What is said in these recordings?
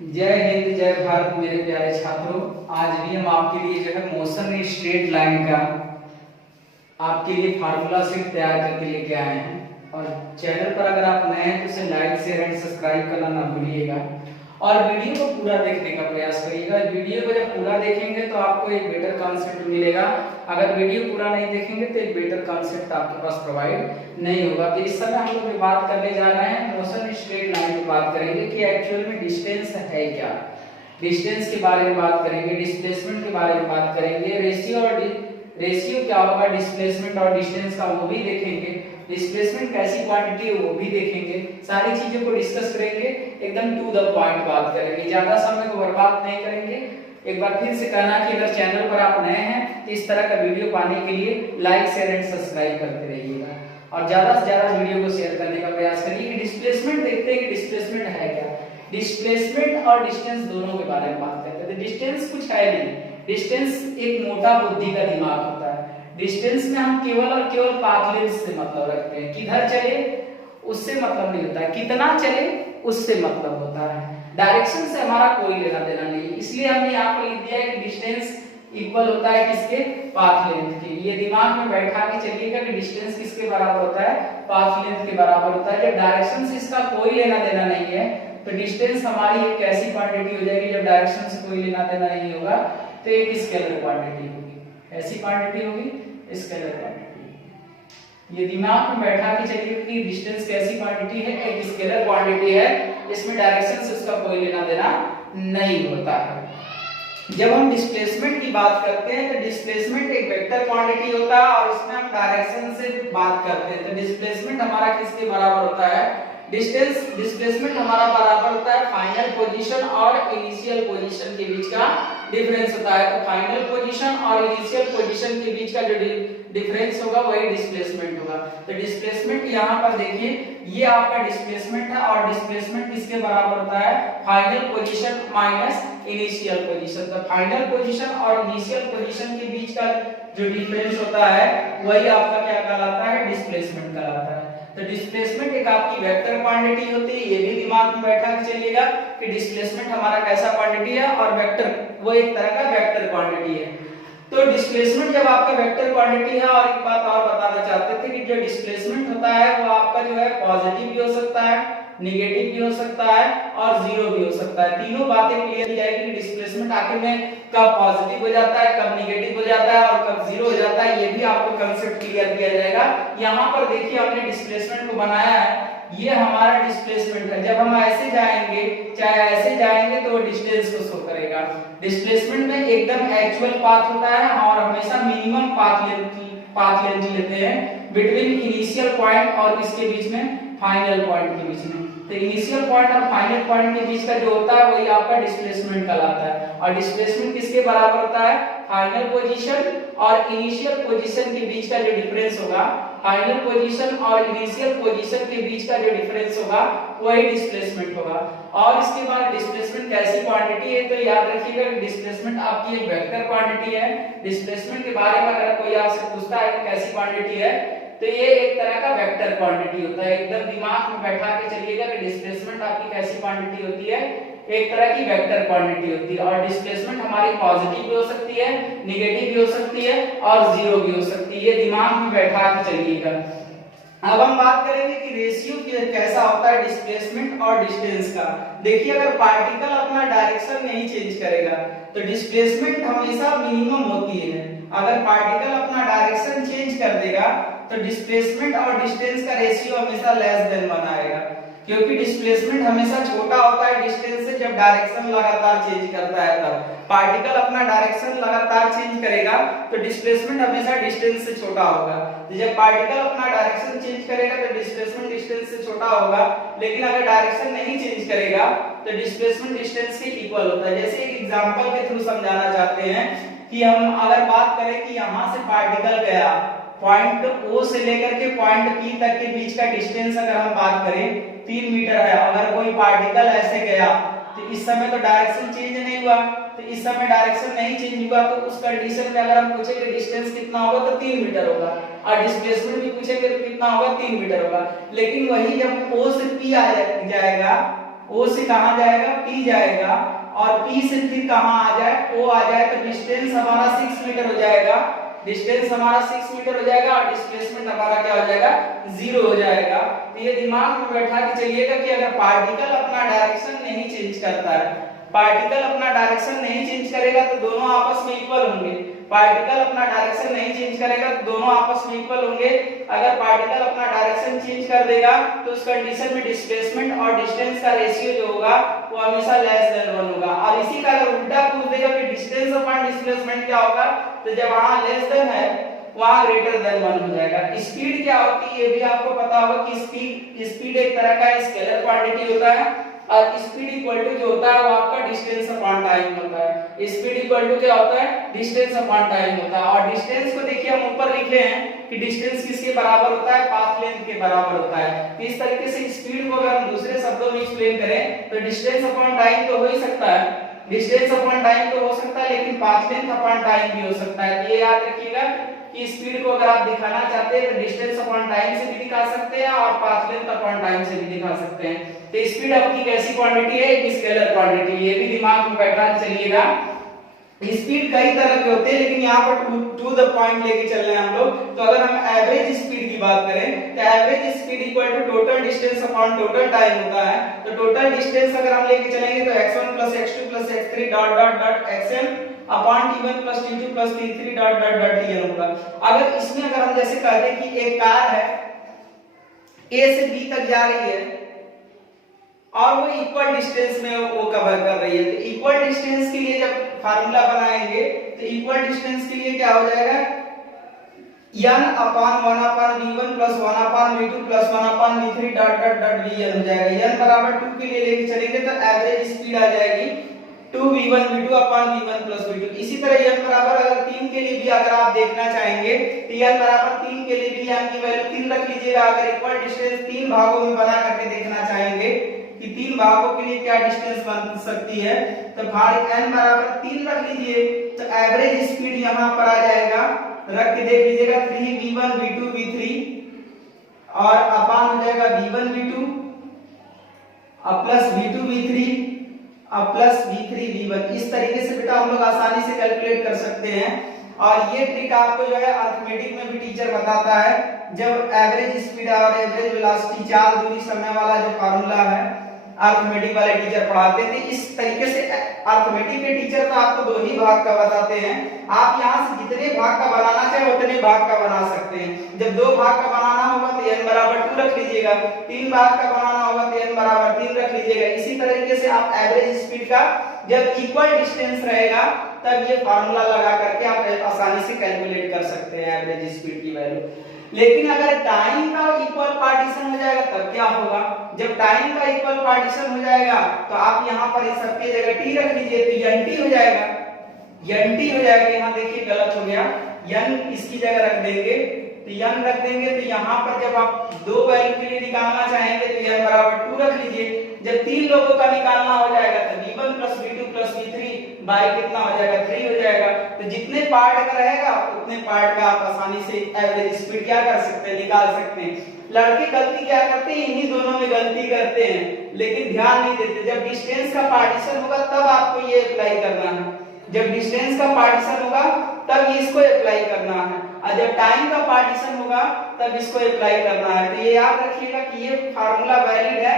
जय हिंद जय भारत मेरे प्यारे छात्रों। आज भी हम आपके लिए जो है मोशन स्ट्रेट लाइन का आपके लिए फार्मूला सेट तैयार करके लेके आए हैं। और चैनल पर अगर आप नए हैं तो इसे लाइक शेयर एंड सब्सक्राइब करना ना भूलिएगा और वीडियो को पूरा देखने का प्रयास करिएगा। वीडियो को जब पूरा देखेंगे तो आपको एक बेटर कॉन्सेप्ट मिलेगा। अगर वीडियो पूरा नहीं देखेंगे तो एक बेटर कॉन्सेप्ट आपके पास प्रोवाइड नहीं होगा। तो इस समय हम लोग बात करने जा रहे हैं मोशन स्ट्रेट लाइन की बात करेंगे कि एक्चुअल में डिस्टेंस है क्या। डिस्टेंस के बारे में बात करेंगे, डिस्प्लेसमेंट के बारे में बात करेंगे, रेशियो क्या होगा डिस्प्लेसमेंट और डिस्टेंस का वो भी देखेंगे, डिस्प्लेसमेंट कैसी क्वांटिटी है वो भी देखेंगे। सारी चीजों को डिस्कस करेंगे, एकदम टू द पॉइंट बात करेंगे, ज्यादा समय को बर्बाद नहीं करेंगे। एक बार फिर से कहना कि अगर चैनल पर आप नए हैं तो इस तरह का वीडियो पाने के लिए लाइक शेयर एंड सब्सक्राइब करते रहिएगा और ज्यादा से ज्यादा वीडियो को शेयर करने का प्रयास करिए। कि डिस्प्लेसमेंट देखते हैं कि डिस्प्लेसमेंट है क्या। डिस्प्लेसमेंट और डिस्टेंस दोनों के बारे में बात करते हैं। तो डिस्टेंस कुछ है नहीं, डिस्टेंस एक मोटा बुद्धि का दिमाग होता है। डिस्टेंस में हम केवल और केवल पाथ लेंथ से मतलब रखते हैं। किधर चले उससे मतलब नहीं होता है, कितना चले उससे मतलब होता है। डायरेक्शन से हमारा कोई लेना देना नहीं है। इसलिए हमने यहाँ पर लिख दिया है कि डिस्टेंस इक्वल होता है किसके, पाथ लेंथ के। ये दिमाग में बैठा के चलिएगा कि डिस्टेंस किसके बराबर होता है, पाथ लेंथ के बराबर होता है। जब डायरेक्शन से इसका कोई लेना देना नहीं है तो डिस्टेंस हमारी एक ऐसी क्वांटिटी हो जाएगी, जब डायरेक्शन से कोई लेना देना नहीं होगा तो एक स्केलर क्वांटिटी होगी। ऐसी क्वांटिटी होगी स्केलर क्वांटिटी। ये दिमाग में बैठा के चलिए कि डिस्टेंस कैसी क्वांटिटी है, एक स्केलर क्वांटिटी है। इसमें डायरेक्शन से उसका कोई लेना देना नहीं होता है। जब हम डिस्प्लेसमेंट की बात करते हैं तो डिस्प्लेसमेंट एक वेक्टर क्वांटिटी होता है और उसमें हम डायरेक्शन से बात करते हैं। तो डिस्प्लेसमेंट हमारा किसके बराबर होता है, डिस्प्लेसमेंट हमारा बराबर होता है फाइनल पोजीशन और इनिशियल पोजीशन के बीच का डिफरेंस होता है। तो फाइनल पोजीशन और इनिशियल पोजीशन के बीच का जो डिफरेंस होगा वही डिस्प्लेसमेंट होगा। तो डिस्प्लेसमेंट यहाँ पर देखिए, ये आपका डिस्प्लेसमेंट है और डिस्प्लेसमेंट किसके बराबर होता है, final position minus initial position. तो फाइनल पोजीशन और इनिशियल पोजीशन के बीच का जो डिफरेंस होता है वही आपका क्या कहलाता है, डिस्प्लेसमेंट कहलाता है। तो डिस्प्लेसमेंट एक आपकी वेक्टर क्वांटिटी होती है। ये भी दिमाग में बैठा के चलिएगा कि डिस्प्लेसमेंट हमारा कैसा क्वांटिटी है और वेक्टर वो एक तरह का वेक्टर क्वांटिटी है। तो डिस्प्लेसमेंट जब आपका वेक्टर क्वांटिटी है, और एक बात और बताना चाहते थे कि जो डिस्प्लेसमेंट होता है वो आपका जो है पॉजिटिव भी हो सकता है, नेगेटिव भी हो सकता है और जीरो भी हो सकता है। तीनों बातें क्लियर हो जाएगी कि डिस्प्लेसमेंट आखिर में कब पॉजिटिव हो जाता है, कब नेगेटिव हो जाता है और कब जीरो हो जाता है। ये भी आपको कांसेप्ट क्लियर किया जाएगा। यहाँ पर देखिए हमने डिस्प्लेसमेंट को बनाया है, ये हमारा डिस्प्लेसमेंट है। जब हम ऐसे जाएंगे चाहे ऐसे जाएंगे तो वो डिस्टेंस को शो करेगा। डिस्प्लेसमेंट में एकदम एक्चुअल पाथ होता है और हमेशा मिनिमम पाथ लेंथ लेते हैं बिटवीन इनिशियल पॉइंट और इसके बीच में फाइनल पॉइंट के बीच में। तो इनिशियल पॉइंट और फाइनल पॉइंट के बीच का जो होता है वही आपका डिस्प्लेसमेंट कहलाता है। और डिस्प्लेसमेंट किसके बराबर होता है, फाइनल पोजीशन और इनिशियल पोजीशन के बीच का जो डिफरेंस होगा, फाइनल पोजीशन और इनिशियल पोजीशन के बीच का जो डिफरेंस होगा वही डिस्प्लेसमेंट होगा। और इसके बाद डिस्प्लेसमेंट कैसी क्वांटिटी है, तो याद रखिएगा कि डिस्प्लेसमेंट आपकी एक वेक्टर क्वांटिटी है। डिस्प्लेसमेंट के बारे में अगर कोई आपसे पूछता है कि कैसी क्वांटिटी है तो ये एक तरह का वेक्टर क्वांटिटी होता है। एकदम दिमाग में बैठा के चलिएगा कि डिस्प्लेसमेंट आपकी कैसी क्वांटिटी होती है, एक तरह की वेक्टर क्वांटिटी होती है। और डिस्प्लेसमेंट हमारी पॉजिटिव भी हो सकती है, नेगेटिव भी हो सकती है और जीरो भी हो सकती है। ये दिमाग में बैठा के चलिएगा। अब हम बात करेंगे कि रेशियो कैसा होता है डिस्प्लेसमेंट और डिस्टेंस का। देखिए अगर पार्टिकल अपना डायरेक्शन नहीं चेंज करेगा तो डिस्प्लेसमेंट हमेशा मिनिमम होती है। अगर पार्टिकल अपना डायरेक्शन चेंज कर देगा तो डिस्प्लेसमेंट और डिस्टेंस का रेशियो हमेशा लेस देन 1 आएगा, क्योंकि डिस्प्लेसमेंट हमेशा छोटा होता है डिस्टेंस से जब डायरेक्शन लगातार चेंज करता है। तब पार्टिकल अपना डायरेक्शन लगातार चेंज करेगा तो डिस्प्लेसमेंट हमेशा डिस्टेंस से छोटा होगा। तो जब पार्टिकल अपना डायरेक्शन चेंज करेगा तो डिस्प्लेसमेंट डिस्टेंस से छोटा होगा, लेकिन अगर डायरेक्शन नहीं चेंज करेगा तो डिस्प्लेसमेंट डिस्टेंस के इक्वल होता है। जैसे एक एग्जांपल के थ्रू समझाना चाहते हैं कि हम अगर बात करें कि यहां से पार्टिकल गया, पॉइंट O से लेकर के पॉइंट P तक के बीच का डिस्टेंस अगर हम बात करें 3 मीटर है। अगर कोई पार्टिकल ऐसे गया तो इस समय तो डायरेक्शन चेंज नहीं हुआ, तो इस समय डायरेक्शन नहीं चेंज हुआ तो उस कंडीशन में अगर हम पूछेंगे डिस्टेंस कितना होगा तो 3 मीटर होगा और डिस्प्लेसमेंट भी पूछेंगे तो कितना होगा, 3 मीटर होगा। लेकिन वही जब O से P आ जाएगा O से कहां जाएगा, P जाएगा, और P से फिर कहां आ जाए, O आ जाए, तो डिस्टेंस हमारा 6 मीटर हो जाएगा, डिस्टेंस हमारा 6 मीटर हो जाएगा और डिस्प्लेसमेंट हमारा क्या हो जाएगा, 0 हो जाएगा। तो ये दिमाग में बैठा के चलिएगा कि अगर पार्टिकल अपना डायरेक्शन नहीं चेंज करता है, पार्टिकल अपना डायरेक्शन नहीं चेंज करेगा तो दोनों आपस में इक्वल होंगे, पार्टिकल अपना डायरेक्शन नहीं चेंज करेगा तो दोनों आपस में इक्वल होंगे। अगर पार्टिकल अपना डायरेक्शन चेंज कर देगा तो उस कंडीशन में डिस्प्लेसमेंट और डिस्टेंस का रेशियो जो होगा वो हमेशा लेस देन 1 होगा। और इसी का अगर उल्टा पूछ देगा कि डिस्टेंस अपॉन डिस्प्लेसमेंट क्या होगा, तो जब वहां लेस देन है वहां ग्रेटर देन 1 हो जाएगा। स्पीड क्या होती है ये भी आपको पता होगा कि स्पीड एक तरह का स्केलर क्वांटिटी होता है, और स्पीड इक्वल टू जो होता है वो आपका डिस्टेंस अपॉन टाइम होता है। स्पीड इक्वल टू क्या होता है, डिस्टेंस अपॉन टाइम होता है। और डिस्टेंस को देखिए हम ऊपर लिखे हैं कि डिस्टेंस किसके बराबर होता है, पाथ लेंथ के बराबर होता है। तो इस तरीके से स्पीड को अगर हम दूसरे शब्दों में एक्सप्लेन करें तो डिस्टेंस अपॉन टाइम तो हो ही सकता है, डिस्टेंस अपॉन टाइम तो हो सकता है, लेकिन पाथ लेंथ अपॉन टाइम भी हो सकता है। ये याद रखिएगा कि स्पीड को अगर आप दिखाना चाहते हैं तो डिस्टेंस अपॉन टाइम से भी दिखा सकते हैं और पाथ लेंथ अपॉन टाइम से भी दिखा सकते हैं। तो स्पीड आपकी कैसी क्वांटिटी है, एक स्केलर क्वांटिटी, ये भी दिमाग में बैठा चलिएगा। स्पीड कई तरह के होते हैं, लेकिन यहाँ पर टू द पॉइंट लेके चल रहे हैं हम लोग। तो अगर हम एवरेज स्पीड की बात करें तो average speed equal to total distance upon total time होता है। तो टोटल डिस्टेंस अगर हम लेके चलेंगे तो x1 + x2 + x3 dot dot dot xn upon t1 + t2 + t3 dot dot dot tn होगा। अगर इसमें अगर हम जैसे कहते हैं कि एक कार है A से B तक जा रही है और वो इक्वल डिस्टेंस में वो कवर कर रही है, तो इक्वल डिस्टेंस के लिए जब फार्मूला बनाएंगे तो इक्वल डिस्टेंस के लिए क्या हो जाएगा, n upon 1/v1 + 1/v2 + 1/v3 dot dot dot vn हो जाएगा। n बराबर 2 के लिए लेके चलेंगे तो एवरेज स्पीड आ जाएगी 2v1v2 अपॉन v1 + v2। इसी तरह n बराबर अगर 3 के लिए भी अगर आप देखना चाहेंगे तो n बराबर 3 के लिए भी n की वैल्यू 3 रख लीजिएगा। अगर इक्वल डिस्टेंस 3 भागों में बना करके देखना चाहेंगे कि 3 भागों के लिए क्या डिस्टेंस बन सकती है, तो भाग n बराबर 3 रख लीजिए, तो एवरेज स्पीड यहां पर आ जाएगा, रख के देख लीजिएगा 3v1 v2 v3 और अपॉन हो जाएगा v1 v2 और प्लस v2 v3 और प्लस v3 v1। इस तरीके से बेटा हम लोग आसानी से कैलकुलेट कर सकते हैं। और ये ट्रिक आपको जो है अर्थमेटिक में भी टीचर बताता है, जब एवरेज स्पीड और एवरेज वेलोसिटी चाल दूरी समय वाला जो फार्मूला है अर्थमेटिक वाले टीचर पढ़ाते थे। इस तरीके से अर्थमेटिक के टीचर तो आपको 2 ही भाग का बताते हैं, आप यहाँ से जितने भाग का बनाना चाहे उतने भाग का बना सकते हैं। जब 2 भाग का बनाना होगा तो n बराबर 2 रख लीजिएगा, 3 भाग का बनाना होगा तो n बराबर 3 रख लीजिएगा। इसी तरीके से आप एवरेज स्पीड का जब इक्वल डिस्टेंस रहेगा तब ये फार्मूला लगा करके आप आसानी से कैलकुलेट कर सकते हैं एवरेज स्पीड की वैल्यू। लेकिन अगर टाइम का इक्वल पार्टीशन हो जाएगा तब क्या होगा, जब टाइम का इक्वल पार्टीशन हो जाएगा तो आप यहाँ पर इस सबके जगह t रख लीजिए तो nt हो जाएगा, nt हो जाएगा। यहाँ देखिए गलत हो गया, n इसकी जगह रख देंगे तो n रख देंगे, तो यहाँ पर जब आप 2 वैल्यू के लिए निकालना चाहेंगे तो n बराबर 2 रख लीजिए। जब 3 लोगों का निकालना हो जाएगा तो v1 + v2 + v3 बाय कितना हो जाएगा, 3 हो जाएगा। तो जितने पार्ट का रहेगा उतने पार्ट का आप आसानी से एवरेज स्पीड क्या कर सकते हैं, निकाल सकते हैं। लड़के गलती क्या करते हैं, इन्हीं दोनों में गलती करते हैं, लेकिन ध्यान नहीं देते। जब डिस्टेंस का पार्टीशन होगा तब आपको ये अप्लाई करना है, जब डिस्टेंस का पार्टीशन होगा तब इसको अप्लाई करना है, और जब टाइम का पार्टीशन होगा तब इसको अप्लाई करना है। तो ये याद रखिएगा कि ये फार्मूला वैलिड है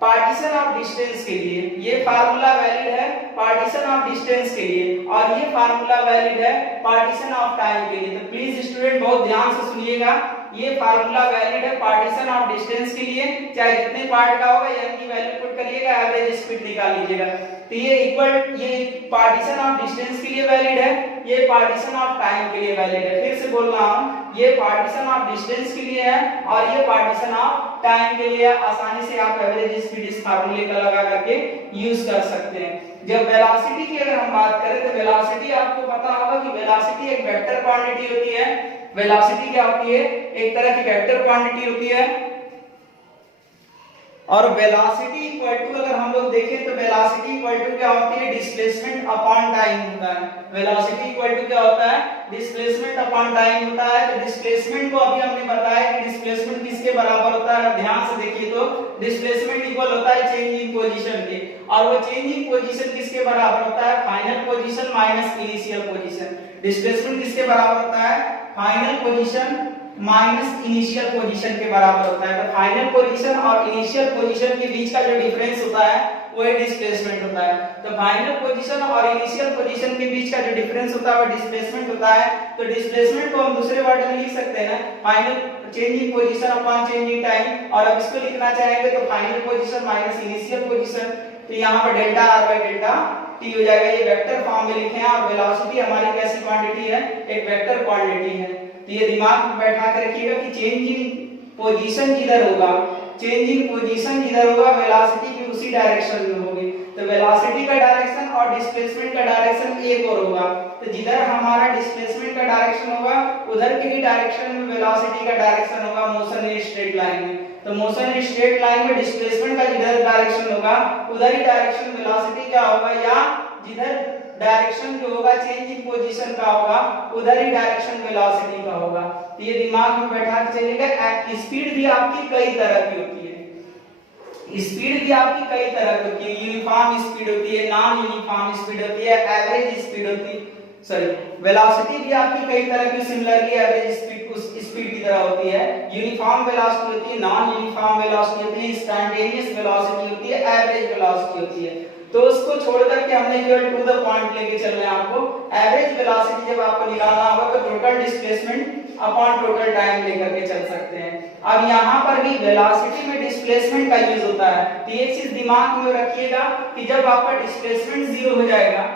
पार्टीशन ऑफ डिस्टेंस के लिए, ये फार्मूला वैलिड है पार्टीशन ऑफ डिस्टेंस के लिए, और ये फार्मूला वैलिड है पार्टीशन ऑफ टाइम के लिए। तो प्लीज स्टूडेंट बहुत ध्यान से सुनिएगा, ये फार्मूला वैलिड है पार्टीशन ऑफ डिस्टेंस के लिए, चाहे जितने पार्ट का होगा n की वैल्यू पुट करिएगा, एवरेज स्पीड निकाल लीजिएगा। तो ये पार्टीशन ऑफ डिस्टेंस के लिए वैलिड है, ये पार्टीशन ऑफ टाइम के लिए वैलिड है। फिर से बोल रहा हूं, ये पार्टीशन ऑफ डिस्टेंस के लिए है और ये पार्टीशन ऑफ टाइम के लिए। आसानी से आप एवरेज स्पीड इस फार्मूले का लगा करके यूज कर सकते हैं। जब वेलोसिटी की अगर हम बात करें तो वेलोसिटी आपको पता होगा कि वेलोसिटी एक वेक्टर क्वांटिटी होती है। वेलोसिटी क्या होती है, एक तरह की वेक्टर क्वांटिटी होती है। और वेलोसिटी इक्वल टू अगर हम लोग देखें तो वेलोसिटी इक्वल टू क्या होती है, डिस्प्लेसमेंट अपॉन टाइम होता है। वेलोसिटी इक्वल टू क्या होता है, डिस्प्लेसमेंट अपॉन टाइम होता है। तो डिस्प्लेसमेंट को अभी हमने बताया कि डिस्प्लेसमेंट किसके बराबर होता है, ध्यान से देखिए तो डिस्प्लेसमेंट इक्वल होता है चेंज इन पोजीशन के, और वो चेंज इन पोजीशन किसके बराबर होता है, final position minus initial position. Displacement किसके बराबर होता है, final position minus initial position के बराबर होता है। तो फाइनल पोजीशन और इनिशियल पोजीशन के बीच का जो डिफरेंस होता है वो डिस्प्लेसमेंट होता है। तो फाइनल पोजीशन और इनिशियल पोजीशन के बीच का जो डिफरेंस होता है वो डिस्प्लेसमेंट होता है। तो डिस्प्लेसमेंट को हम दूसरे वर्ड में लिख सकते हैं ना, final change in position upon change in time, और अब इसको लिखना चाहेंगे तो final position minus initial position. तो यहाँ पर delta R by delta T हो जाएगा। ये वेक्टर फॉर्म में लिखे हैं, और वेलोसिटी हमारी कैसी क्वांटिटी है, एक वेक्टर क्वांटिटी है। तो ये दिमाग में बैठा के रखिएगा कि चेंज इन पोजीशन जिधर होगा, चेंज इन पोजीशन जिधर होगा वेलोसिटी की उसी डायरेक्शन में होगी। तो वेलोसिटी का डायरेक्शन और डिस्प्लेसमेंट का डायरेक्शन एक और होगा। तो जिधर हमारा डिस्प्लेसमेंट का डायरेक्शन होगा उधर के ही डायरेक्शन में वेलोसिटी का डायरेक्शन होगा मोशन इन स्ट्रेट लाइन में। तो मोशन इन स्ट्रेट लाइन में डिस्प्लेसमेंट का जिधर डायरेक्शन होगा उधर ही डायरेक्शन वेलोसिटी क्या होगा, या जिधर डायरेक्शन जो होगा चेंज इन पोजीशन का होगा उधर ही डायरेक्शन वेलोसिटी का होगा। तो ये दिमाग में बैठा के चलिएगा। स्पीड भी आपकी कई तरह की होती है, स्पीड भी आपकी कई तरह की होती है। यूनिफॉर्म स्पीड होती है, नॉन यूनिफॉर्म स्पीड होती है, एवरेज स्पीड होती है, सॉरी वेलोसिटी भी आपकी कई तरह की सिमिलरली एवरेज स्पीड उस स्पीड की तरह होती है। यूनिफॉर्म वेलोसिटी होती है, नॉन यूनिफॉर्म वेलोसिटी होती है, इंस्टैंटेनियस वेलोसिटी होती है, एवरेज वेलोसिटी होती है। तो उसको छोड़ करके हमने केवल टू द पॉइंट लेके चल रहे हैं आपको। एवरेज वेलोसिटी जब आपको निकालना होगा तो total displacement upon total time लेकर के चल सकते हैं। अब यहाँ पर भी वेलोसिटी में डिस्प्लेसमेंट का यूज होता है। तो ये चीज दिमाग में रखिएगा कि जब आपका डिस्प्लेसमेंट जीरो हो जाएगा,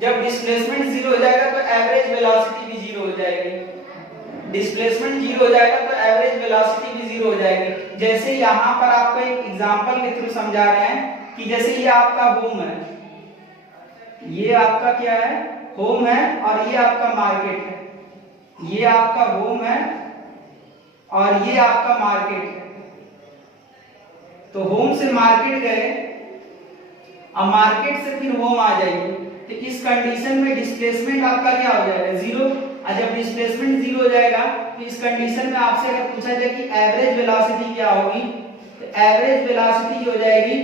जब डिस्प्लेसमेंट जीरो हो जाएगा तो एवरेज वेलोसिटी भी जीरो हो जाएगी। डिस्प्लेसमेंट जीरो हो जाएगा तो एवरेज वेलोसिटी भी जीरो हो जाएगी। जैसे यहाँ पर आपको एक एग्जांपल के थ्रू समझा रहे हैं कि जैसे ये आपका होम है, ये आपका क्या है, होम है, और ये आपका मार्केट है। ये आपका होम है और ये आपका मार्केट है। तो होम से मार्केट गए, अब मार्केट से फिर होम आ जाएगी। तो इस कंडीशन में डिस्प्लेसमेंट आपका क्या हो जाएगा, जीरो। और जब डिस्प्लेसमेंट जीरो हो जाएगा तो इस कंडीशन में आपसे अगर पूछा जाए कि एवरेज वेलोसिटी क्या होगी, तो एवरेज वेलोसिटी हो जाएगी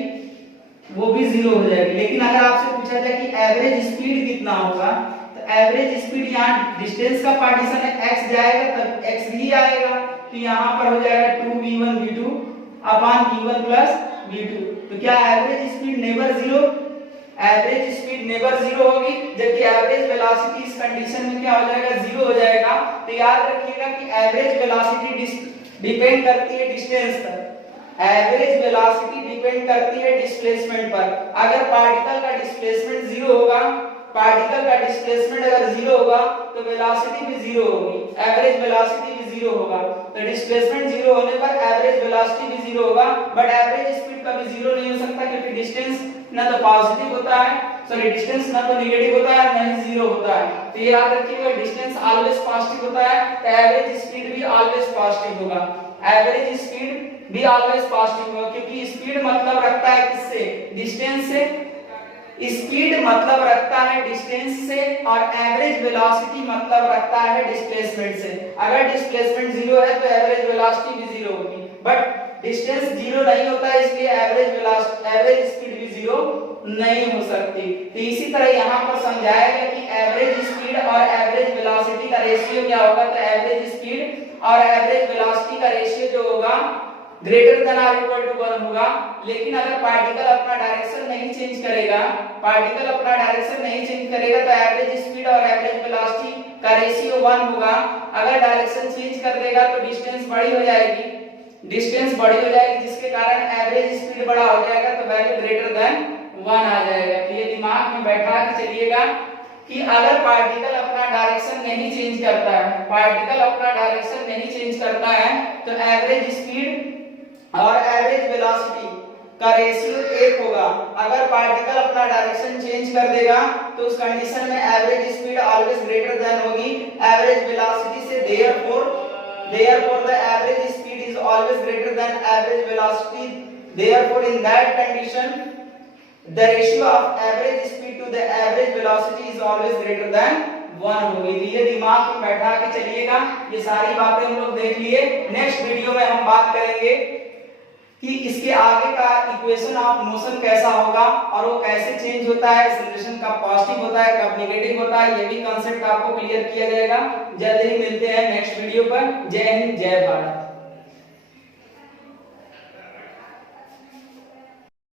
वो भी जीरो हो जाएगी। लेकिन अगर आपसे पूछा जाए कि एवरेज स्पीड कितना होगा, तो एवरेज स्पीड, यहाँ डिस्टेंस का पार्टीशन है, x जाएगा तब x भी आएगा। तो यहाँ पर हो जाएगा 2v1 v2 upon v1 plus v2। तो क्या average speed never zero, average speed never zero होगी, जबकि एवरेज वेलोसिटी इस कंडीशन में क्या हो जाएगा, जीरो हो जाएगा। तो याद रखिएगा कि एवरेज वेलोसिटी डिपेंड करती है डिस्टेंस पर, एवरेज वेलोसिटी डिपेंड करती है डिस्प्लेसमेंट पर। अगर पार्टिकल का डिस्प्लेसमेंट जीरो होगा, पार्टिकल का डिस्प्लेसमेंट अगर जीरो होगा तो वेलोसिटी भी जीरो होगी, एवरेज वेलोसिटी भी जीरो होगा। तो डिस्प्लेसमेंट जीरो होने पर एवरेज वेलोसिटी भी जीरो होगा, बट एवरेज स्पीड कभी जीरो नहीं हो सकता, क्योंकि डिस्टेंस ना तो पॉजिटिव होता है, सॉरी डिस्टेंस ना तो नेगेटिव होता है, ना ही जीरो होता है। तो ये याद रखिएगा, डिस्टेंस ऑलवेज पॉजिटिव होता है, तो एवरेज स्पीड भी ऑलवेज पॉजिटिव होगा, एवरेज स्पीड भी ऑलवेज पॉजिटिव होगा, क्योंकि स्पीड मतलब रखता है किससे, डिस्टेंस से। स्पीड मतलब रखता है डिस्टेंस से, और एवरेज वेलोसिटी मतलब रखता है डिस्प्लेसमेंट से। अगर डिस्प्लेसमेंट जीरो है तो एवरेज वेलोसिटी भी जीरो होगी, बट डिस्टेंस जीरो नहीं होता है, इसलिए एवरेज वेलोसिटी, एवरेज स्पीड भी जीरो नहीं हो सकती। तो इसी तरह यहाँ पर समझाया गया कि एवरेज स्पीड और एवरेज वेलोसिटी का रेशियो क्या होगा, तो एवरेज स्पीड और एवरेज वेलोसिटी का रेशियो जो होगा ग्रेटर देन और इक्वल टू 1 होगा। लेकिन अगर पार्टिकल अपना डायरेक्शन नहीं चेंज करेगा, पार्टिकल अपना डायरेक्शन नहीं चेंज करेगा तो एवरेज स्पीड और एवरेज वेलोसिटी का रेशियो 1 होगा। अगर डायरेक्शन चेंज कर देगा तो डिस्टेंस बड़ी हो जाएगी, डिस्टेंस बड़ी हो जाएगी, जिसके कारण एवरेज स्पीड बड़ा हो जाएगा, तो वैल्यू ग्रेटर देन 1 आ जाएगा। तो ये दिमाग में बैठा के चलिएगा कि अगर पार्टिकल अपना डायरेक्शन नहीं चेंज करता है, पार्टिकल अपना डायरेक्शन नहीं चेंज करता है, तो एवरेज स्पीड और एवरेज वेलोसिटी का रेशियो 1 होगा। अगर पार्टिकल अपना डायरेक्शन चेंज कर देगा तो उस कंडीशन में average speed always greater than होगी एवरेज वेलोसिटी से। therefore the average speed is always greater than average velocity, therefore in that condition the ratio of average speed to the average velocity is always greater than 1 होगी। तो ये दिमाग में बैठा के चलिएगा। ये सारी बातें हम लोग देख लिए। नेक्स्ट वीडियो में हम बात करेंगे कि इसके आगे का इक्वेशन ऑफ मोशन कैसा होगा और वो कैसे चेंज होता है, एक्सेलरेशन कब पॉजिटिव होता है कब नेगेटिव होता है, ये भी कांसेप्ट आपको क्लियर किया जाएगा। जल्द ही मिलते हैं नेक्स्ट वीडियो पर। जय हिंद जय भारत।